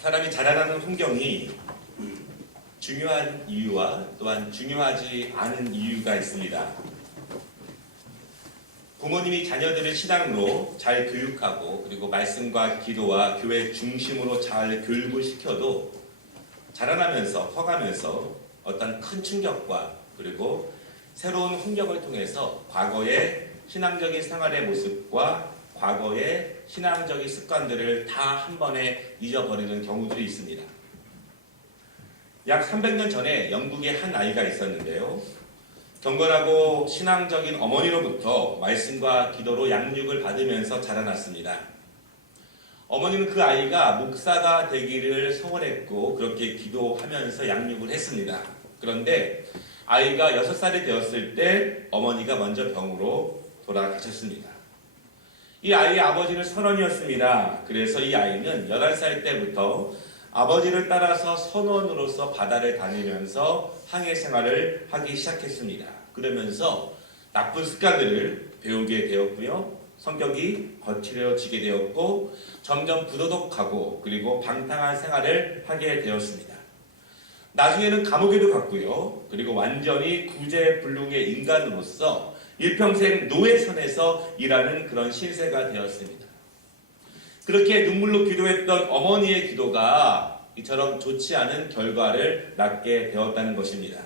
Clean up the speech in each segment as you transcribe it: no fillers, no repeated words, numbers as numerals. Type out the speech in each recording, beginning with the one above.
사람이 자라나는 환경이 중요한 이유와 또한 중요하지 않은 이유가 있습니다. 부모님이 자녀들을 신앙으로 잘 교육하고 그리고 말씀과 기도와 교회 중심으로 잘 교육을 시켜도 자라나면서 커가면서 어떤 큰 충격과 그리고 새로운 환경을 통해서 과거의 신앙적인 생활의 모습과 과거의 신앙적인 습관들을 다 한 번에 잊어버리는 경우들이 있습니다. 약 300년 전에 영국에 한 아이가 있었는데요. 경건하고 신앙적인 어머니로부터 말씀과 기도로 양육을 받으면서 자라났습니다. 어머니는 그 아이가 목사가 되기를 소원했고 그렇게 기도하면서 양육을 했습니다. 그런데 아이가 6살이 되었을 때 어머니가 먼저 병으로 돌아가셨습니다. 이 아이의 아버지는 선원이었습니다. 그래서 이 아이는 11살 때부터 아버지를 따라서 선원으로서 바다를 다니면서 항해 생활을 하기 시작했습니다. 그러면서 나쁜 습관들을 배우게 되었고요. 성격이 거칠어지게 되었고 점점 부도덕하고 그리고 방탕한 생활을 하게 되었습니다. 나중에는 감옥에도 갔고요. 그리고 완전히 구제불능의 인간으로서 일평생 노예선에서 일하는 그런 신세가 되었습니다. 그렇게 눈물로 기도했던 어머니의 기도가 이처럼 좋지 않은 결과를 낳게 되었다는 것입니다.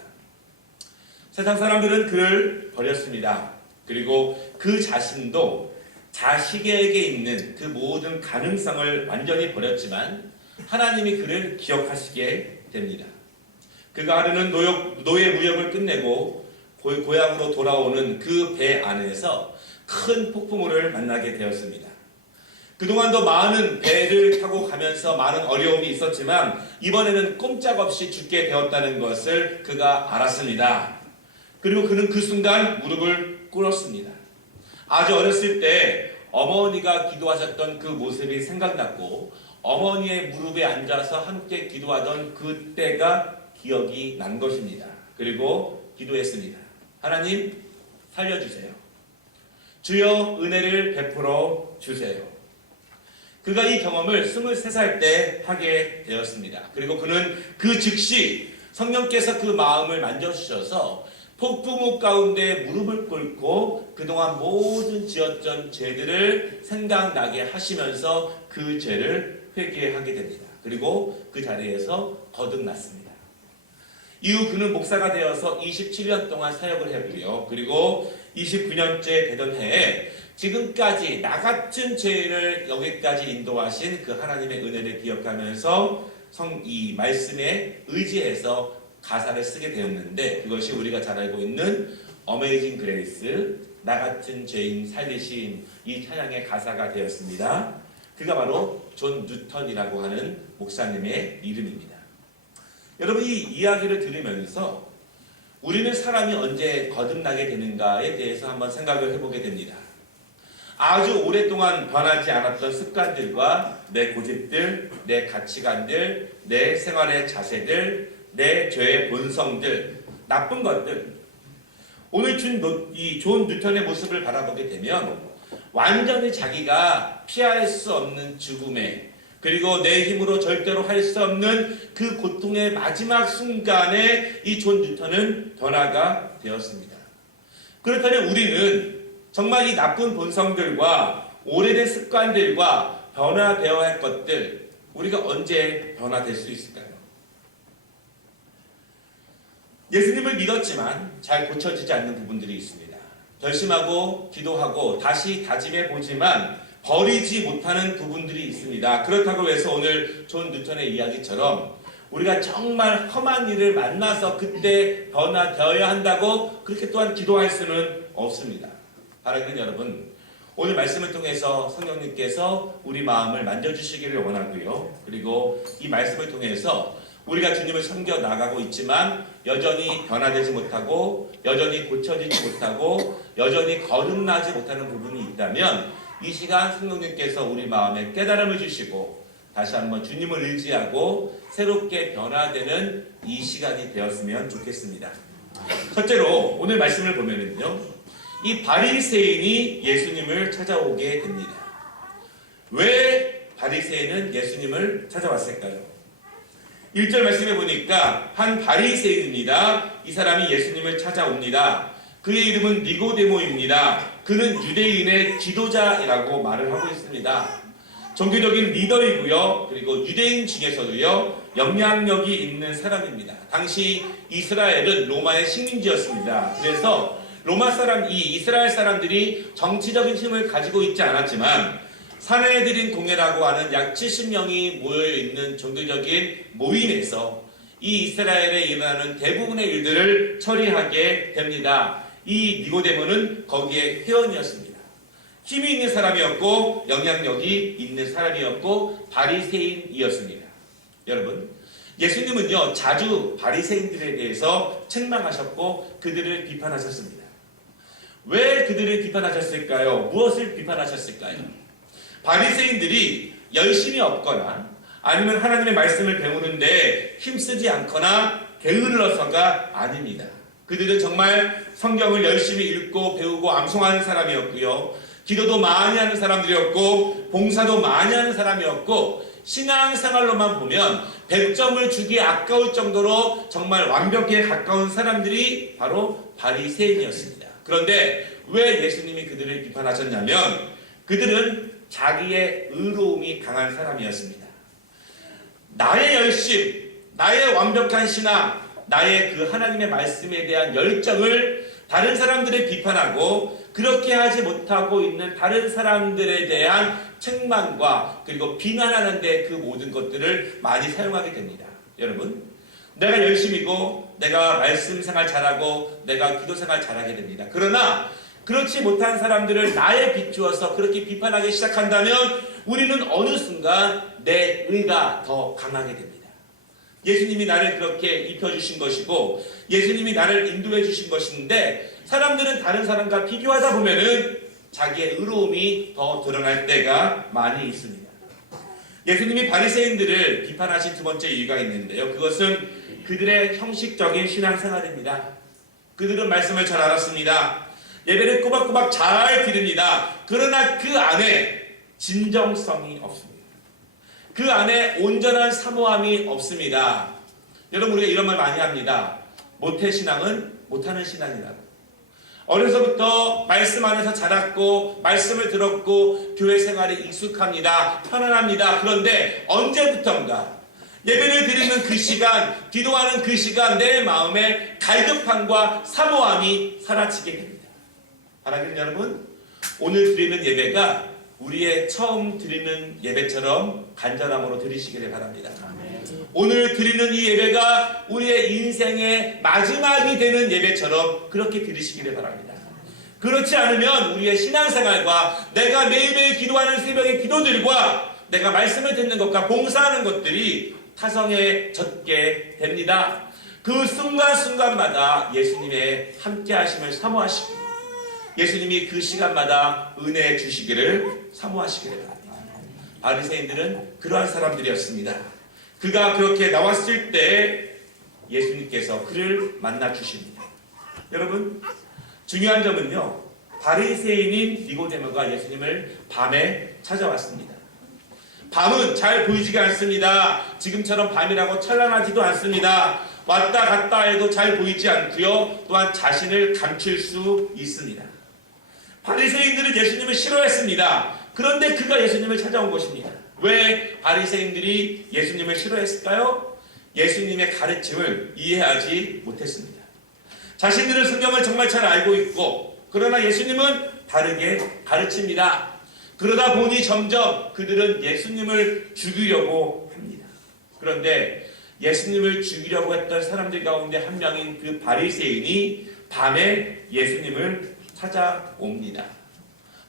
세상 사람들은 그를 버렸습니다. 그리고 그 자신도 자식에게 있는 그 모든 가능성을 완전히 버렸지만 하나님이 그를 기억하시게 됩니다. 그가 하루는 노예 무역을 끝내고 고향으로 돌아오는 그 배 안에서 큰 폭풍우를 만나게 되었습니다. 그동안도 많은 배를 타고 가면서 많은 어려움이 있었지만 이번에는 꼼짝없이 죽게 되었다는 것을 그가 알았습니다. 그리고 그는 그 순간 무릎을 꿇었습니다. 아주 어렸을 때 어머니가 기도하셨던 그 모습이 생각났고 어머니의 무릎에 앉아서 함께 기도하던 그때가 기억이 난 것입니다. 그리고 기도했습니다. 하나님 살려주세요. 주여 은혜를 베풀어 주세요. 그가 이 경험을 23살 때 하게 되었습니다. 그리고 그는 그 즉시 성령께서 그 마음을 만져주셔서 폭풍우 가운데 무릎을 꿇고 그동안 모든 지었던 죄들을 생각나게 하시면서 그 죄를 회개하게 됩니다. 그리고 그 자리에서 거듭났습니다. 이후 그는 목사가 되어서 27년 동안 사역을 했고요. 그리고 29년째 되던 해에 지금까지 나 같은 죄인을 여기까지 인도하신 그 하나님의 은혜를 기억하면서 이 말씀에 의지해서 가사를 쓰게 되었는데 그것이 우리가 잘 알고 있는 어메이징 그레이스, 나 같은 죄인 살리신 이 찬양의 가사가 되었습니다. 그가 바로 존 뉴턴이라고 하는 목사님의 이름입니다. 여러분 이 이야기를 들으면서 우리는 사람이 언제 거듭나게 되는가에 대해서 한번 생각을 해보게 됩니다. 아주 오랫동안 변하지 않았던 습관들과 내 고집들, 내 가치관들, 내 생활의 자세들, 내 죄의 본성들, 나쁜 것들. 오늘 이 존 뉴턴의 모습을 바라보게 되면 완전히 자기가 피할 수 없는 죽음에 그리고 내 힘으로 절대로 할 수 없는 그 고통의 마지막 순간에 이 존 뉴턴은 변화가 되었습니다. 그렇다면 우리는 정말 이 나쁜 본성들과 오래된 습관들과 변화되어야 할 것들 우리가 언제 변화될 수 있을까요? 예수님을 믿었지만 잘 고쳐지지 않는 부분들이 있습니다. 결심하고 기도하고 다시 다짐해 보지만 버리지 못하는 부분들이 있습니다. 그렇다고 해서 오늘 존 뉴턴의 이야기처럼 우리가 정말 험한 일을 만나서 그때 변화되어야 한다고 그렇게 또한 기도할 수는 없습니다. 사랑하는 여러분, 오늘 말씀을 통해서 성령님께서 우리 마음을 만져주시기를 원하고요. 그리고 이 말씀을 통해서 우리가 주님을 섬겨 나가고 있지만 여전히 변화되지 못하고 여전히 고쳐지지 못하고 여전히 거듭나지 못하는 부분이 있다면 이 시간 성령님께서 우리 마음에 깨달음을 주시고 다시 한번 주님을 의지하고 새롭게 변화되는 이 시간이 되었으면 좋겠습니다. 첫째로 오늘 말씀을 보면은요, 이 바리새인이 예수님을 찾아오게 됩니다. 왜 바리새인은 예수님을 찾아왔을까요? 1절 말씀해 보니까 한 바리새인입니다. 이 사람이 예수님을 찾아옵니다. 그의 이름은 니고데모입니다. 그는 유대인의 지도자라고 말을 하고 있습니다. 종교적인 리더이고요. 그리고 유대인 중에서도요, 영향력이 있는 사람입니다. 당시 이스라엘은 로마의 식민지였습니다. 그래서 로마 사람, 이 이스라엘 사람들이 정치적인 힘을 가지고 있지 않았지만 사내들인 공회라고 하는 약 70명이 모여있는 종교적인 모임에서 이 이스라엘에 일어나는 대부분의 일들을 처리하게 됩니다. 이 니고데모는 거기에 회원이었습니다. 힘이 있는 사람이었고 영향력이 있는 사람이었고 바리새인이었습니다. 여러분, 예수님은요 자주 바리새인들에 대해서 책망하셨고 그들을 비판하셨습니다. 왜 그들을 비판하셨을까요? 무엇을 비판하셨을까요? 바리새인들이 열심이 없거나 아니면 하나님의 말씀을 배우는데 힘쓰지 않거나 게을러서가 아닙니다. 그들은 정말 성경을 열심히 읽고 배우고 암송하는 사람이었고요. 기도도 많이 하는 사람들이었고 봉사도 많이 하는 사람이었고 신앙생활로만 보면 100점을 주기 아까울 정도로 정말 완벽에 가까운 사람들이 바로 바리새인이었습니다. 그런데 왜 예수님이 그들을 비판하셨냐면 그들은 자기의 의로움이 강한 사람이었습니다. 나의 열심, 나의 완벽한 신앙, 나의 그 하나님의 말씀에 대한 열정을 다른 사람들을 비판하고 그렇게 하지 못하고 있는 다른 사람들에 대한 책망과 그리고 비난하는 데 그 모든 것들을 많이 사용하게 됩니다. 여러분, 내가 열심이고 내가 말씀 생활 잘하고 내가 기도 생활 잘하게 됩니다. 그러나 그렇지 못한 사람들을 나에 비추어서 그렇게 비판하기 시작한다면 우리는 어느 순간 내 의가 더 강하게 됩니다. 예수님이 나를 그렇게 입혀주신 것이고 예수님이 나를 인도해 주신 것인데 사람들은 다른 사람과 비교하다 보면은 자기의 의로움이 더 드러날 때가 많이 있습니다. 예수님이 바리새인들을 비판하신 두 번째 이유가 있는데요. 그것은 그들의 형식적인 신앙생활입니다. 그들은 말씀을 잘 알았습니다. 예배를 꼬박꼬박 잘 드립니다. 그러나 그 안에 진정성이 없습니다. 그 안에 온전한 사모함이 없습니다. 여러분, 우리가 이런 말 많이 합니다. 모태신앙은 못하는 신앙이라고. 어려서부터 말씀 안에서 자랐고 말씀을 들었고 교회 생활에 익숙합니다. 편안합니다. 그런데 언제부턴가 예배를 드리는 그 시간, 기도하는 그 시간 내 마음에 갈급함과 사모함이 사라지게 됩니다. 바라기는 여러분, 오늘 드리는 예배가 우리의 처음 드리는 예배처럼 간절함으로 드리시기를 바랍니다. 오늘 드리는 이 예배가 우리의 인생의 마지막이 되는 예배처럼 그렇게 드리시기를 바랍니다. 그렇지 않으면 우리의 신앙생활과 내가 매일매일 기도하는 새벽의 기도들과 내가 말씀을 듣는 것과 봉사하는 것들이 타성에 젖게 됩니다. 그 순간순간마다 예수님의 함께하심을 사모하시고 예수님이 그 시간마다 은혜 주시기를 사모하시기를 바랍니다. 바리새인들은 그러한 사람들이었습니다. 그가 그렇게 나왔을 때 예수님께서 그를 만나 주십니다. 여러분, 중요한 점은요, 바리새인인 니고데모가 예수님을 밤에 찾아왔습니다. 밤은 잘 보이지가 않습니다. 지금처럼 밤이라고 찬란하지도 않습니다. 왔다 갔다 해도 잘 보이지 않고요. 또한 자신을 감출 수 있습니다. 바리새인들은 예수님을 싫어했습니다. 그런데 그가 예수님을 찾아온 것입니다. 왜 바리새인들이 예수님을 싫어했을까요? 예수님의 가르침을 이해하지 못했습니다. 자신들은 성경을 정말 잘 알고 있고 그러나 예수님은 다르게 가르칩니다. 그러다 보니 점점 그들은 예수님을 죽이려고 합니다. 그런데 예수님을 죽이려고 했던 사람들 가운데 한 명인 그 바리새인이 밤에 예수님을 찾아옵니다.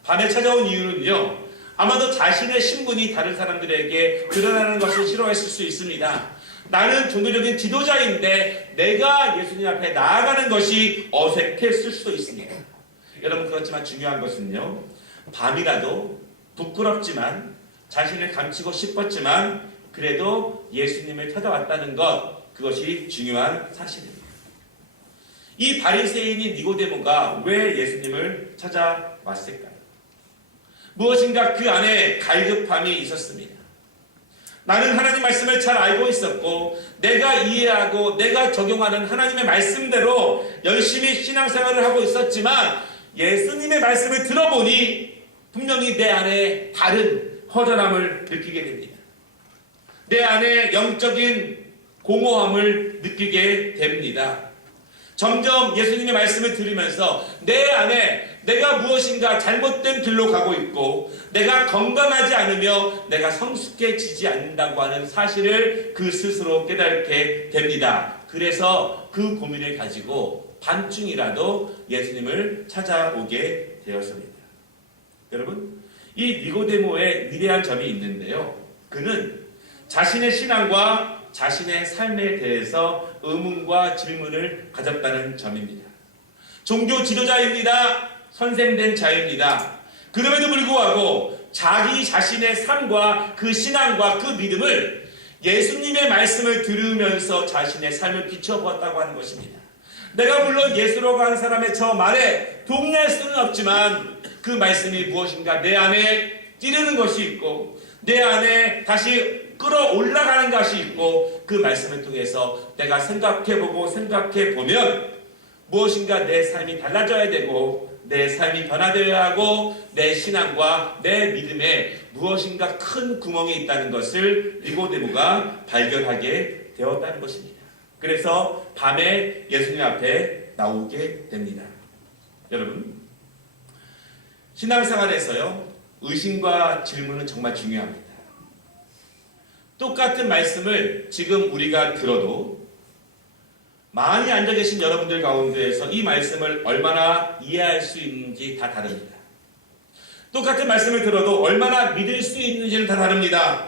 밤에 찾아온 이유는요, 아마도 자신의 신분이 다른 사람들에게 드러나는 것을 싫어했을 수 있습니다. 나는 종교적인 지도자인데 내가 예수님 앞에 나아가는 것이 어색했을 수도 있습니다. 여러분, 그렇지만 중요한 것은요, 밤이라도 부끄럽지만 자신을 감추고 싶었지만 그래도 예수님을 찾아왔다는 것, 그것이 중요한 사실입니다. 이 바리새인인 니고데모가 왜 예수님을 찾아왔을까요? 무엇인가 그 안에 갈급함이 있었습니다. 나는 하나님 말씀을 잘 알고 있었고 내가 이해하고 내가 적용하는 하나님의 말씀대로 열심히 신앙생활을 하고 있었지만 예수님의 말씀을 들어보니 분명히 내 안에 다른 허전함을 느끼게 됩니다. 내 안에 영적인 공허함을 느끼게 됩니다. 점점 예수님의 말씀을 들으면서 내 안에 내가 무엇인가 잘못된 길로 가고 있고 내가 건강하지 않으며 내가 성숙해지지 않는다고 하는 사실을 그 스스로 깨닫게 됩니다. 그래서 그 고민을 가지고 밤중이라도 예수님을 찾아오게 되었습니다. 여러분, 이 니고데모의 위대한 점이 있는데요. 그는 자신의 신앙과 자신의 삶에 대해서 의문과 질문을 가졌다는 점입니다. 종교 지도자입니다. 선생된 자입니다. 그럼에도 불구하고 자기 자신의 삶과 그 신앙과 그 믿음을 예수님의 말씀을 들으면서 자신의 삶을 비춰보았다고 하는 것입니다. 내가 물론 예수라고 하는 사람의 저 말에 동의할 수는 없지만 그 말씀이 무엇인가 내 안에 찌르는 것이 있고 내 안에 다시 끌어올라가는 것이 있고 그 말씀을 통해서 내가 생각해보고 생각해보면 무엇인가 내 삶이 달라져야 되고 내 삶이 변화되어야 하고 내 신앙과 내 믿음에 무엇인가 큰 구멍이 있다는 것을 니고데모가 발견하게 되었다는 것입니다. 그래서 밤에 예수님 앞에 나오게 됩니다. 여러분, 신앙생활에서요, 의심과 질문은 정말 중요합니다. 똑같은 말씀을 지금 우리가 들어도 많이 앉아 계신 여러분들 가운데에서 이 말씀을 얼마나 이해할 수 있는지 다 다릅니다. 똑같은 말씀을 들어도 얼마나 믿을 수 있는지는 다 다릅니다.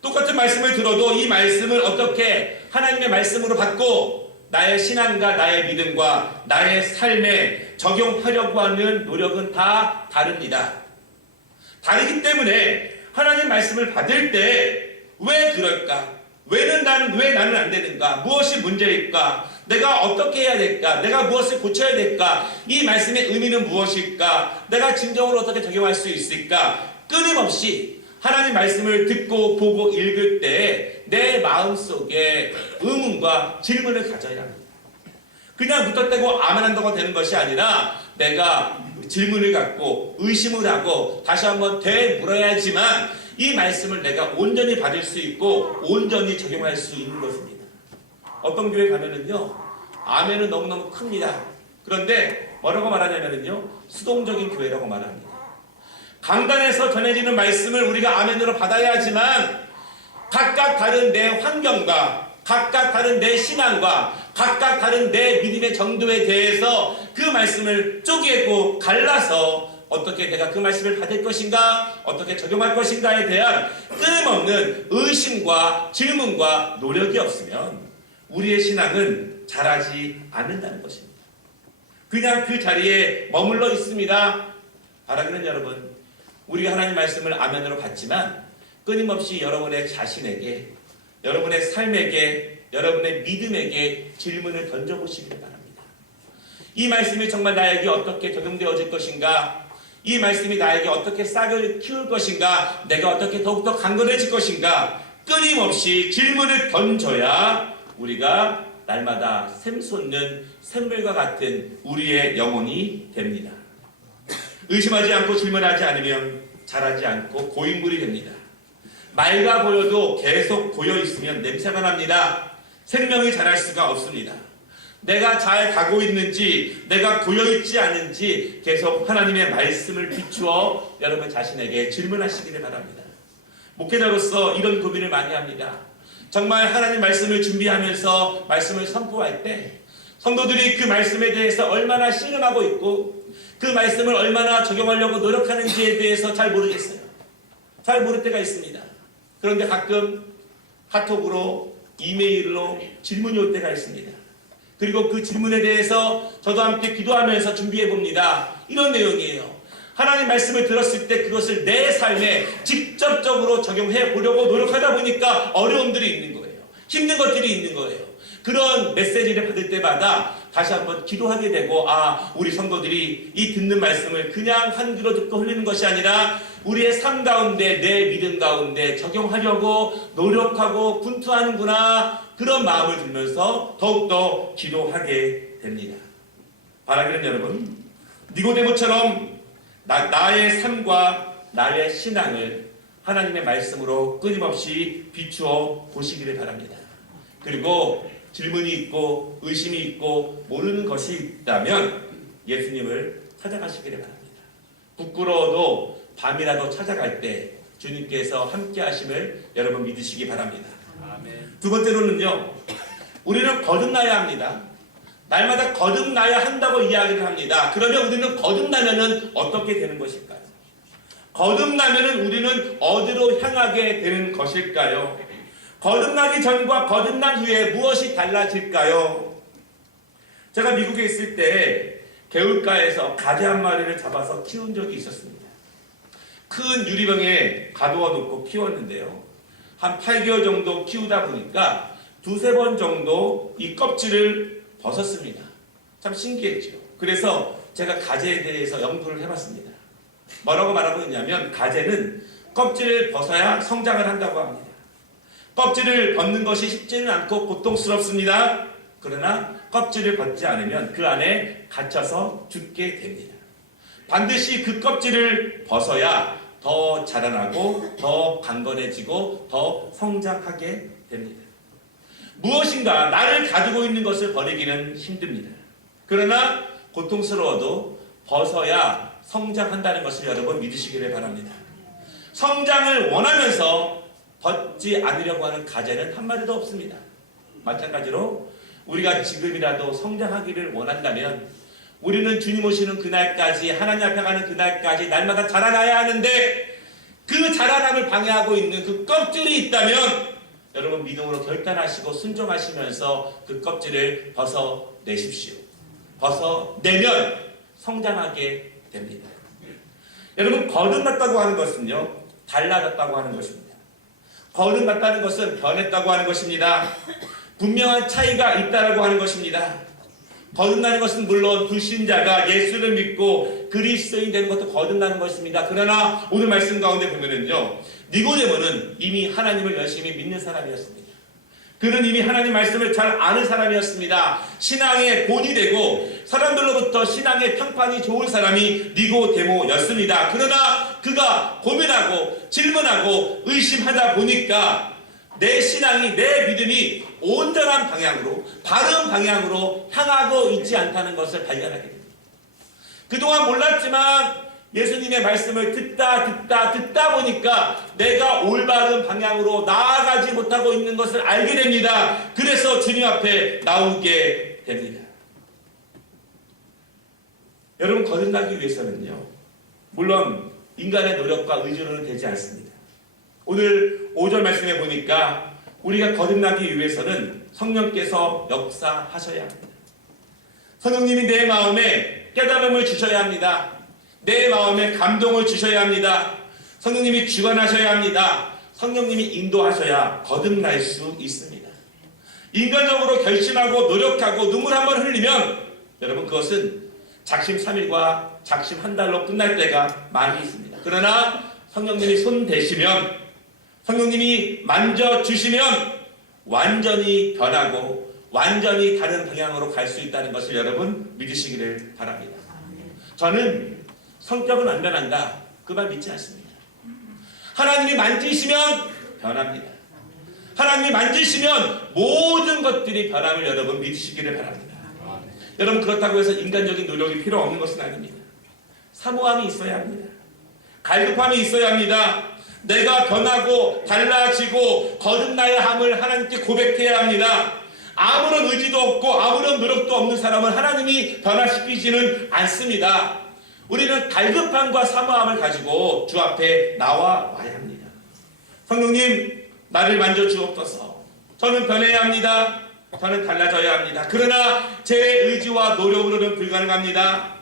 똑같은 말씀을 들어도 이 말씀을 어떻게 하나님의 말씀으로 받고 나의 신앙과 나의 믿음과 나의 삶에 적용하려고 하는 노력은 다 다릅니다. 다르기 때문에 하나님 말씀을 받을 때 왜 그럴까? 왜 나는 안 되는가? 무엇이 문제일까? 내가 어떻게 해야 될까? 내가 무엇을 고쳐야 될까? 이 말씀의 의미는 무엇일까? 내가 진정으로 어떻게 적용할 수 있을까? 끊임없이 하나님 말씀을 듣고 보고 읽을 때 내 마음속에 의문과 질문을 가져야 합니다. 그냥 묻어대고 아멘한다고 되는 것이 아니라 내가 질문을 갖고 의심을 하고 다시 한번 되물어야지만 이 말씀을 내가 온전히 받을 수 있고 온전히 적용할 수 있는 것입니다. 어떤 교회 가면은요, 아멘은 너무너무 큽니다. 그런데 뭐라고 말하냐면요, 수동적인 교회라고 말합니다. 강단에서 전해지는 말씀을 우리가 아멘으로 받아야 하지만 각각 다른 내 환경과 각각 다른 내 신앙과 각각 다른 내 믿음의 정도에 대해서 그 말씀을 쪼개고 갈라서 어떻게 내가 그 말씀을 받을 것인가, 어떻게 적용할 것인가에 대한 끊임없는 의심과 질문과 노력이 없으면 우리의 신앙은 자라지 않는다는 것입니다. 그냥 그 자리에 머물러 있습니다. 바라기는 여러분, 우리가 하나님 말씀을 아멘으로 받지만 끊임없이 여러분의 자신에게, 여러분의 삶에게, 여러분의 믿음에게 질문을 던져보시길 바랍니다. 이 말씀이 정말 나에게 어떻게 적용되어질 것인가? 이 말씀이 나에게 어떻게 싹을 키울 것인가? 내가 어떻게 더욱더 강건해질 것인가? 끊임없이 질문을 던져야 우리가 날마다 샘솟는 샘물과 같은 우리의 영혼이 됩니다. 의심하지 않고 질문하지 않으면 자라지 않고 고인물이 됩니다. 맑아 보여도 계속 고여있으면 냄새가 납니다. 생명이 자랄 수가 없습니다. 내가 잘 가고 있는지, 내가 고여있지 않은지 계속 하나님의 말씀을 비추어 여러분 자신에게 질문하시기를 바랍니다. 목회자로서 이런 고민을 많이 합니다. 정말 하나님 말씀을 준비하면서 말씀을 선포할 때 성도들이 그 말씀에 대해서 얼마나 신음하고 있고 그 말씀을 얼마나 적용하려고 노력하는지에 대해서 잘 모르겠어요. 잘 모를 때가 있습니다. 그런데 가끔 카톡으로, 이메일로 질문이 올 때가 있습니다. 그리고 그 질문에 대해서 저도 함께 기도하면서 준비해 봅니다. 이런 내용이에요. 하나님 말씀을 들었을 때 그것을 내 삶에 직접적으로 적용해 보려고 노력하다 보니까 어려움들이 있는 거예요. 힘든 것들이 있는 거예요. 그런 메시지를 받을 때마다 다시 한번 기도하게 되고, 우리 성도들이 이 듣는 말씀을 그냥 한 귀로 듣고 흘리는 것이 아니라 우리의 삶 가운데, 내 믿음 가운데 적용하려고 노력하고 분투하는구나, 그런 마음을 들면서 더욱더 기도하게 됩니다. 바라기는 여러분, 니고데모처럼 나의 삶과 나의 신앙을 하나님의 말씀으로 끊임없이 비추어 보시기를 바랍니다. 그리고 질문이 있고 의심이 있고 모르는 것이 있다면 예수님을 찾아가시기를 바랍니다. 부끄러워도 밤이라도 찾아갈 때 주님께서 함께 하심을 여러분 믿으시기 바랍니다. 아멘. 두 번째로는요, 우리는 거듭나야 합니다. 날마다 거듭나야 한다고 이야기를 합니다. 그러면 우리는 거듭나면은 어떻게 되는 것일까요? 거듭나면은 우리는 어디로 향하게 되는 것일까요? 거듭나기 전과 거듭난 후에 무엇이 달라질까요? 제가 미국에 있을 때 개울가에서 가재 한 마리를 잡아서 키운 적이 있었습니다. 큰 유리병에 가둬 놓고 키웠는데요. 한 8개월 정도 키우다 보니까 두세 번 정도 이 껍질을 벗었습니다. 참 신기했죠. 그래서 제가 가재에 대해서 연구를 해봤습니다. 뭐라고 말하고 있냐면, 가재는 껍질을 벗어야 성장을 한다고 합니다. 껍질을 벗는 것이 쉽지는 않고 고통스럽습니다. 그러나 껍질을 벗지 않으면 그 안에 갇혀서 죽게 됩니다. 반드시 그 껍질을 벗어야 더 자라나고 더 강건해지고 더 성장하게 됩니다. 무엇인가 나를 가지고 있는 것을 버리기는 힘듭니다. 그러나 고통스러워도 벗어야 성장한다는 것을 여러분 믿으시기를 바랍니다. 성장을 원하면서 벗지 않으려고 하는 가재는 한 마리도 없습니다. 마찬가지로 우리가 지금이라도 성장하기를 원한다면 우리는 주님 오시는 그날까지, 하나님 앞에 가는 그날까지 날마다 자라나야 하는데, 그 자라남을 방해하고 있는 그 껍질이 있다면 여러분 믿음으로 결단하시고 순종하시면서 그 껍질을 벗어내십시오. 벗어내면 성장하게 됩니다. 여러분, 거듭났다고 하는 것은요, 달라졌다고 하는 것입니다. 거듭났다는 것은 변했다고 하는 것입니다. 분명한 차이가 있다고 하는 것입니다. 거듭나는 것은 물론 불신자가 예수를 믿고 그리스도인 되는 것도 거듭나는 것입니다. 그러나 오늘 말씀 가운데 보면은요, 니고데모는 이미 하나님을 열심히 믿는 사람이었습니다. 그는 이미 하나님 말씀을 잘 아는 사람이었습니다. 신앙의 본이 되고 사람들로부터 신앙의 평판이 좋은 사람이 니고데모였습니다. 그러나 그가 고민하고 질문하고 의심하다 보니까 내 신앙이, 내 믿음이 온전한 방향으로, 바른 방향으로 향하고 있지 않다는 것을 발견하게 됩니다. 그동안 몰랐지만 예수님의 말씀을 듣다 보니까 내가 올바른 방향으로 나아가지 못하고 있는 것을 알게 됩니다. 그래서 주님 앞에 나오게 됩니다. 여러분, 거듭나기 위해서는요, 물론 인간의 노력과 의지로는 되지 않습니다. 오늘 5절 말씀에 보니까 우리가 거듭나기 위해서는 성령께서 역사하셔야 합니다. 성령님이 내 마음에 깨달음을 주셔야 합니다. 내 마음에 감동을 주셔야 합니다. 성령님이 주관하셔야 합니다. 성령님이 인도하셔야 거듭날 수 있습니다. 인간적으로 결심하고 노력하고 눈물 한 번 흘리면 여러분 그것은 작심 3일과 작심 한 달로 끝날 때가 많이 있습니다. 그러나 성령님이 손 대시면, 성령님이 만져주시면 완전히 변하고 완전히 다른 방향으로 갈 수 있다는 것을 여러분 믿으시기를 바랍니다. 저는 성격은 안 변한다, 그 말 믿지 않습니다. 하나님이 만지시면 변합니다. 하나님이 만지시면 모든 것들이 변함을 여러분 믿으시기를 바랍니다. 여러분, 그렇다고 해서 인간적인 노력이 필요 없는 것은 아닙니다. 사모함이 있어야 합니다. 갈급함이 있어야 합니다. 내가 변하고 달라지고 거듭나야 함을 하나님께 고백해야 합니다. 아무런 의지도 없고 아무런 노력도 없는 사람은 하나님이 변화시키지는 않습니다. 우리는 갈급함과 사모함을 가지고 주 앞에 나와야 합니다. 성령님, 나를 만져주옵소서. 저는 변해야 합니다. 저는 달라져야 합니다. 그러나 제 의지와 노력으로는 불가능합니다.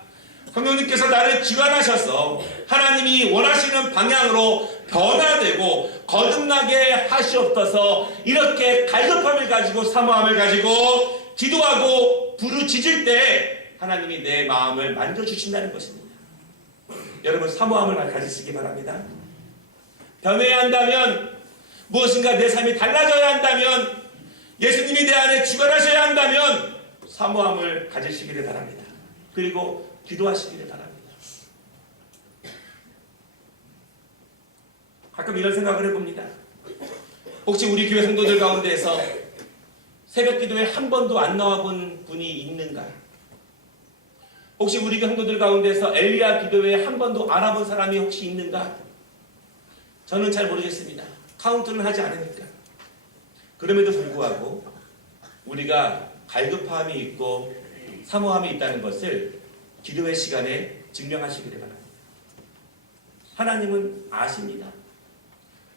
성령님께서 나를 주관하셔서 하나님이 원하시는 방향으로 변화되고 거듭나게 하시옵소서. 이렇게 갈급함을 가지고 사모함을 가지고 기도하고 부르짖을 때 하나님이 내 마음을 만져주신다는 것입니다. 여러분, 사모함을 가지시기 바랍니다. 변해야 한다면, 무엇인가 내 삶이 달라져야 한다면, 예수님이 내 안에 주관하셔야 한다면 사모함을 가지시기를 바랍니다. 그리고 기도하시기를 바랍니다. 가끔 이런 생각을 해봅니다. 혹시 우리 교회 성도들 가운데에서 새벽 기도에 한 번도 안 나와본 분이 있는가? 혹시 우리 성도들 가운데서 엘리야 기도회에 한 번도 안 와본 사람이 혹시 있는가? 저는 잘 모르겠습니다. 카운트는 하지 않으니까. 그럼에도 불구하고 우리가 갈급함이 있고 사모함이 있다는 것을 기도회 시간에 증명하시기를 바랍니다. 하나님은 아십니다.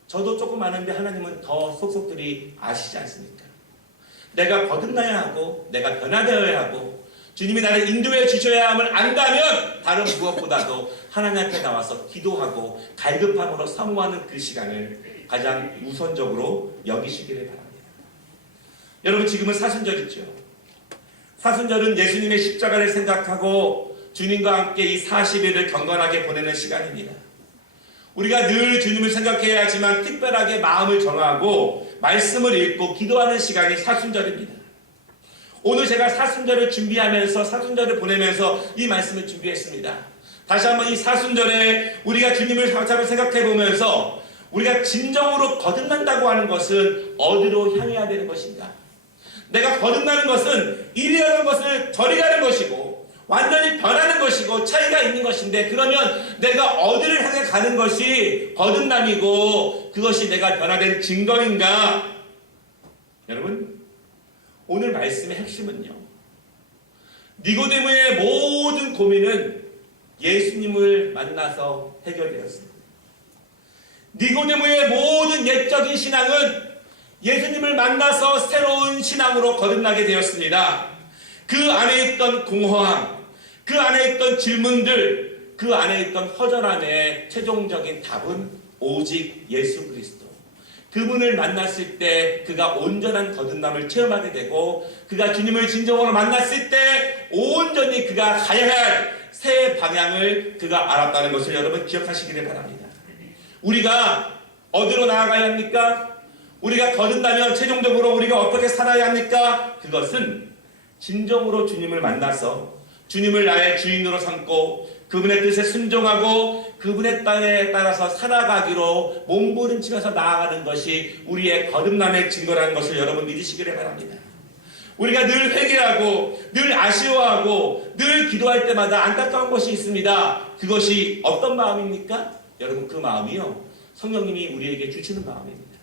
저도 조금 아는데 하나님은 더 속속들이 아시지 않습니까? 내가 거듭나야 하고 내가 변화되어야 하고 주님이 나를 인도해 주셔야 함을 안다면 다른 무엇보다도 하나님 앞에 나와서 기도하고 갈급함으로 사모하는 그 시간을 가장 우선적으로 여기시기를 바랍니다. 여러분, 지금은 사순절이죠. 사순절은 예수님의 십자가를 생각하고 주님과 함께 이 40일을 경건하게 보내는 시간입니다. 우리가 늘 주님을 생각해야 하지만 특별하게 마음을 정하고 말씀을 읽고 기도하는 시간이 사순절입니다. 오늘 제가 사순절을 준비하면서 사순절을 보내면서 이 말씀을 준비했습니다. 다시 한번 이 사순절에 우리가 주님을 잘 생각해 보면서 우리가 진정으로 거듭난다고 하는 것은 어디로 향해야 되는 것인가? 내가 거듭나는 것은 이리 가는 것을 저리 가는 것이고 완전히 변하는 것이고 차이가 있는 것인데, 그러면 내가 어디를 향해 가는 것이 거듭남이고 그것이 내가 변화된 증거인가? 여러분, 오늘 말씀의 핵심은요, 니고데모의 모든 고민은 예수님을 만나서 해결되었습니다. 니고데모의 모든 옛적인 신앙은 예수님을 만나서 새로운 신앙으로 거듭나게 되었습니다. 그 안에 있던 공허함, 그 안에 있던 질문들, 그 안에 있던 허전함의 최종적인 답은 오직 예수 그리스도. 그분을 만났을 때 그가 온전한 거듭남을 체험하게 되고, 그가 주님을 진정으로 만났을 때 온전히 그가 가야 할 새 방향을 그가 알았다는 것을 여러분 기억하시기를 바랍니다. 우리가 어디로 나아가야 합니까? 우리가 거듭나면 최종적으로 우리가 어떻게 살아야 합니까? 그것은 진정으로 주님을 만나서 주님을 나의 주인으로 삼고 그분의 뜻에 순종하고 그분의 땅에 따라서 살아가기로 몸부림치면서 나아가는 것이 우리의 거듭남의 증거라는 것을 여러분 믿으시기를 바랍니다. 우리가 늘 회개하고 늘 아쉬워하고 늘 기도할 때마다 안타까운 것이 있습니다. 그것이 어떤 마음입니까? 여러분, 그 마음이요, 성령님이 우리에게 주시는 마음입니다.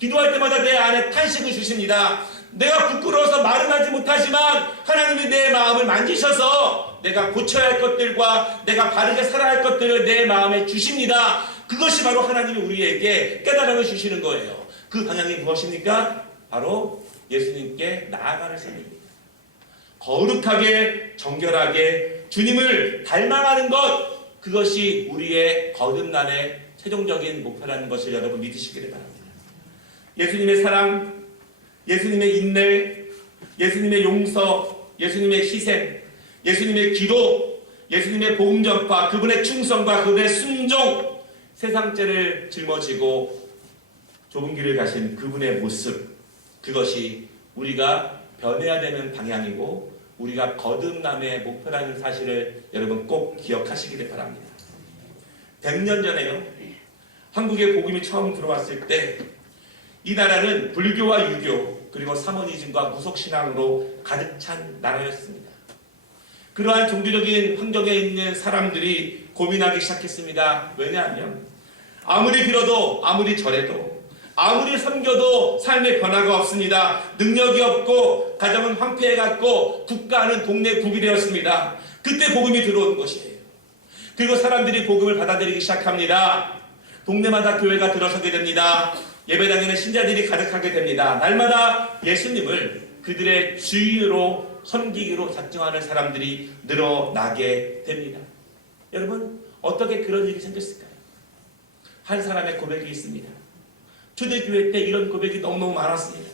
기도할 때마다 내 안에 탄식을 주십니다. 내가 부끄러워서 말은 하지 못하지만 하나님이 내 마음을 만지셔서 내가 고쳐야 할 것들과 내가 바르게 살아야 할 것들을 내 마음에 주십니다. 그것이 바로 하나님이 우리에게 깨달음을 주시는 거예요. 그 방향이 무엇입니까? 바로 예수님께 나아가는 삶입니다. 거룩하게 정결하게 주님을 닮아가는 것, 그것이 우리의 거듭남의 최종적인 목표라는 것을 여러분 믿으시기를 바랍니다. 예수님의 사랑, 예수님의 인내, 예수님의 용서, 예수님의 희생, 예수님의 기도, 예수님의 복음 전파, 그분의 충성과 그분의 순종, 세상죄를 짊어지고 좁은 길을 가신 그분의 모습, 그것이 우리가 변해야 되는 방향이고 우리가 거듭남의 목표라는 사실을 여러분 꼭 기억하시기를 바랍니다. 100년 전에요, 한국에 복음이 처음 들어왔을 때 이 나라는 불교와 유교 그리고 사모니즘과 무속신앙으로 가득 찬 나라였습니다. 그러한 종교적인 환경에 있는 사람들이 고민하기 시작했습니다. 왜냐하면 아무리 빌어도 아무리 절해도 아무리 섬겨도 삶의 변화가 없습니다. 능력이 없고 가정은 황폐해갔고 국가는 동네 국이 되었습니다. 그때 복음이 들어온 것이에요. 그리고 사람들이 복음을 받아들이기 시작합니다. 동네마다 교회가 들어서게 됩니다. 예배당에는 신자들이 가득하게 됩니다. 날마다 예수님을 그들의 주인으로 섬기기로 작정하는 사람들이 늘어나게 됩니다. 여러분, 어떻게 그런 일이 생겼을까요? 한 사람의 고백이 있습니다. 초대교회 때 이런 고백이 너무너무 많았습니다.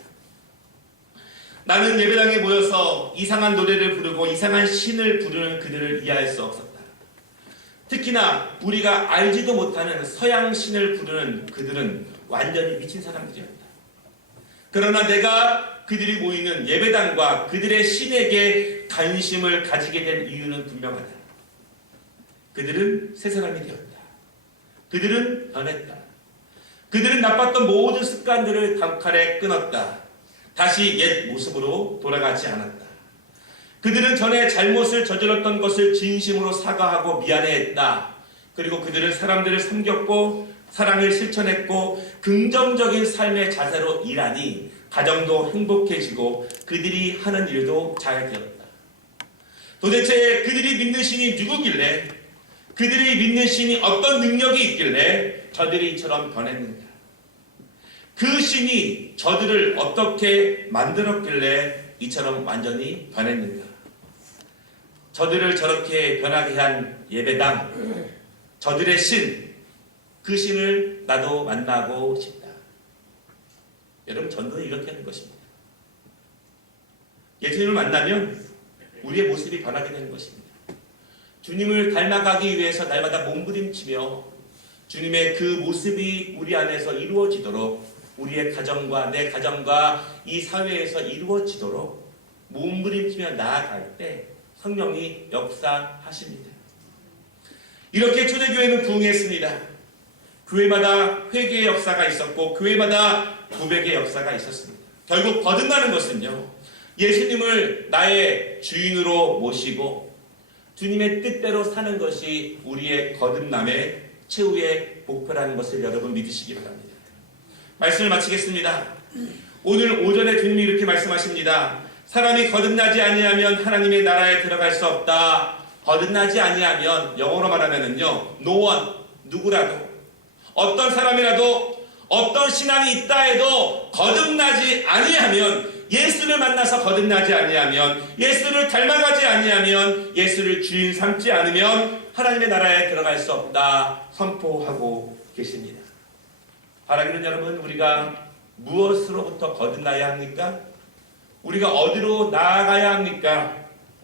나는 예배당에 모여서 이상한 노래를 부르고 이상한 신을 부르는 그들을 이해할 수 없었다. 특히나 우리가 알지도 못하는 서양 신을 부르는 그들은 완전히 미친 사람들이었다. 그러나 내가 그들이 모이는 예배당과 그들의 신에게 관심을 가지게 된 이유는 분명하다. 그들은 새 사람이 되었다. 그들은 변했다. 그들은 나빴던 모든 습관들을 단칼에 끊었다. 다시 옛 모습으로 돌아가지 않았다. 그들은 전에 잘못을 저질렀던 것을 진심으로 사과하고 미안해했다. 그리고 그들은 사람들을 섬겼고 사랑을 실천했고 긍정적인 삶의 자세로 일하니 가정도 행복해지고 그들이 하는 일도 잘 되었다. 도대체 그들이 믿는 신이 누구길래, 그들이 믿는 신이 어떤 능력이 있길래 저들이 이처럼 변했는가? 그 신이 저들을 어떻게 만들었길래 이처럼 완전히 변했는가? 저들을 저렇게 변하게 한 예배당, 저들의 신, 그 신을 나도 만나고 싶다. 여러분, 전도는 이렇게 하는 것입니다. 예수님을 만나면 우리의 모습이 변하게 되는 것입니다. 주님을 닮아가기 위해서 날마다 몸부림치며 주님의 그 모습이 우리 안에서 이루어지도록, 우리의 가정과 내 가정과 이 사회에서 이루어지도록 몸부림치며 나아갈 때 성령이 역사하십니다. 이렇게 초대교회는 부흥했습니다. 교회마다 회개의 역사가 있었고 교회마다 고백의 역사가 있었습니다. 결국 거듭나는 것은요, 예수님을 나의 주인으로 모시고 주님의 뜻대로 사는 것이 우리의 거듭남의 최후의 목표라는 것을 여러분 믿으시기 바랍니다. 말씀을 마치겠습니다. 오늘 오전에 주님이 이렇게 말씀하십니다. 사람이 거듭나지 아니하면 하나님의 나라에 들어갈 수 없다. 거듭나지 아니하면, 영어로 말하면은요, no one, 누구라도, 어떤 사람이라도, 어떤 신앙이 있다 해도 거듭나지 아니하면, 예수를 만나서 거듭나지 아니하면, 예수를 닮아가지 아니하면, 예수를 주인 삼지 않으면 하나님의 나라에 들어갈 수 없다 선포하고 계십니다. 바라기는 여러분, 우리가 무엇으로부터 거듭나야 합니까? 우리가 어디로 나아가야 합니까?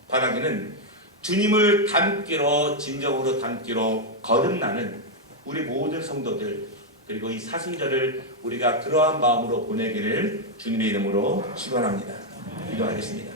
바라기는 주님을 닮기로, 진정으로 닮기로 거듭나는 우리 모든 성도들, 그리고 이 사순절을 우리가 그러한 마음으로 보내기를 주님의 이름으로 축원합니다. 기도하겠습니다.